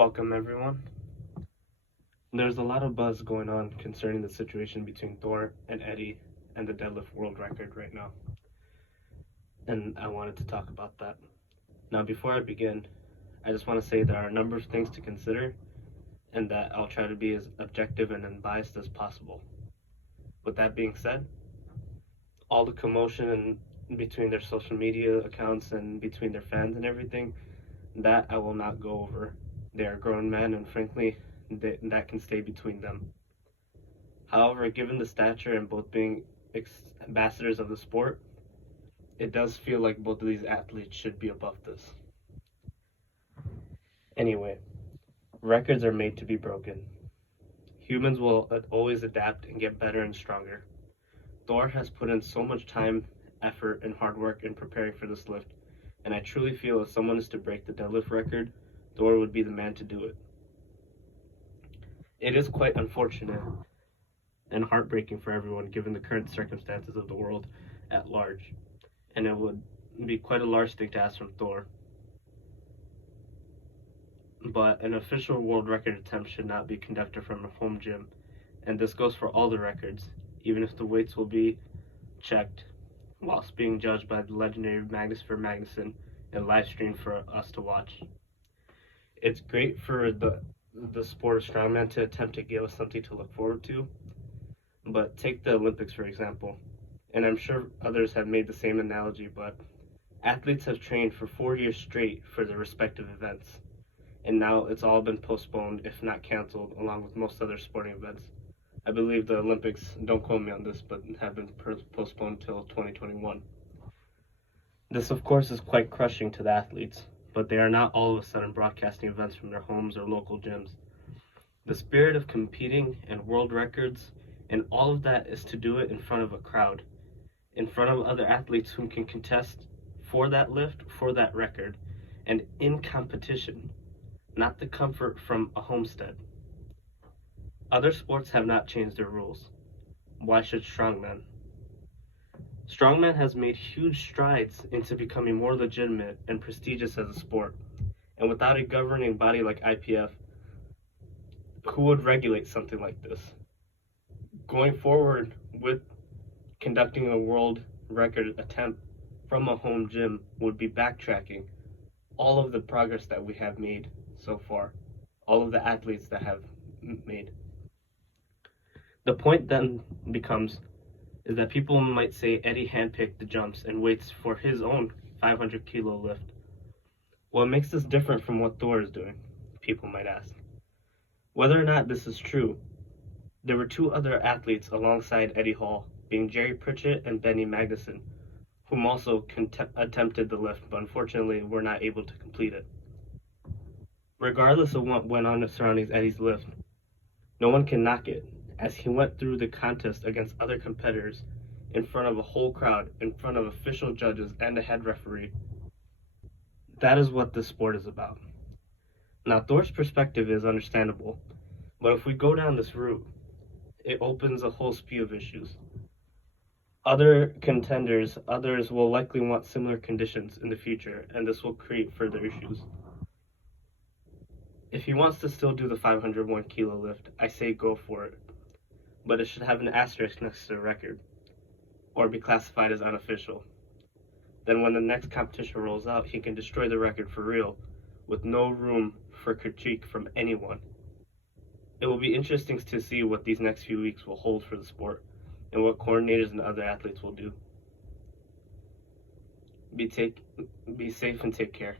Welcome, everyone. There's a lot of buzz going on concerning the situation between Thor and Eddie and the deadlift world record right now, and I wanted to talk about that. Now, before I begin, I just want to say there are a number of things to consider, and that I'll try to be as objective and unbiased as possible. With that being said, all the commotion in between their social media accounts and between their fans and everything, that I will not go over. They are grown men, and frankly, that can stay between them. However, given the stature and both being ambassadors of the sport, it does feel like both of these athletes should be above this. Anyway, records are made to be broken. Humans will always adapt and get better and stronger. Thor has put in so much time, effort, and hard work in preparing for this lift, and I truly feel if someone is to break the deadlift record, Thor would be the man to do it. It is quite unfortunate and heartbreaking for everyone given the current circumstances of the world at large, and it would be quite a large thing to ask from Thor. But an official world record attempt should not be conducted from a home gym, and this goes for all the records, even if the weights will be checked whilst being judged by the legendary Magnus Magnuson and live streamed for us to watch. It's great for the sport of strongman to attempt to give us something to look forward to, but take the Olympics for example, and I'm sure others have made the same analogy, but athletes have trained for 4 years straight for their respective events, and now it's all been postponed, if not canceled, along with most other sporting events. I believe the Olympics, don't quote me on this, but have been postponed till 2021. This, of course, is quite crushing to the athletes, but they are not all of a sudden broadcasting events from their homes or local gyms. The spirit of competing and world records and all of that is to do it in front of a crowd, in front of other athletes who can contest for that lift, for that record, and in competition, not the comfort from a homestead. Other sports have not changed their rules. Why should strongman? Strongman has made huge strides into becoming more legitimate and prestigious as a sport, and without a governing body like IPF, who would regulate something like this? Going forward with conducting a world record attempt from a home gym would be backtracking all of the progress that we have made so far, all of the athletes that have made. The point then becomes is that people might say Eddie handpicked the jumps and weights for his own 500 kilo lift. What makes this different from what Thor is doing? People might ask. Whether or not this is true, there were two other athletes alongside Eddie Hall, being Jerry Pritchett and Benny Magnuson, whom also attempted the lift, but unfortunately were not able to complete it. Regardless of what went on surrounding Eddie's lift, no one can knock it, as he went through the contest against other competitors in front of a whole crowd, in front of official judges and a head referee. That is what this sport is about. Now, Thor's perspective is understandable, but if we go down this route, it opens a whole spew of issues. Other contenders, others will likely want similar conditions in the future, and this will create further issues. If he wants to still do the 501 kilo lift, I say go for it, but it should have an asterisk next to the record, or be classified as unofficial. Then when the next competition rolls out, he can destroy the record for real, with no room for critique from anyone. It will be interesting to see what these next few weeks will hold for the sport, and what coordinators and other athletes will do. Be safe and take care.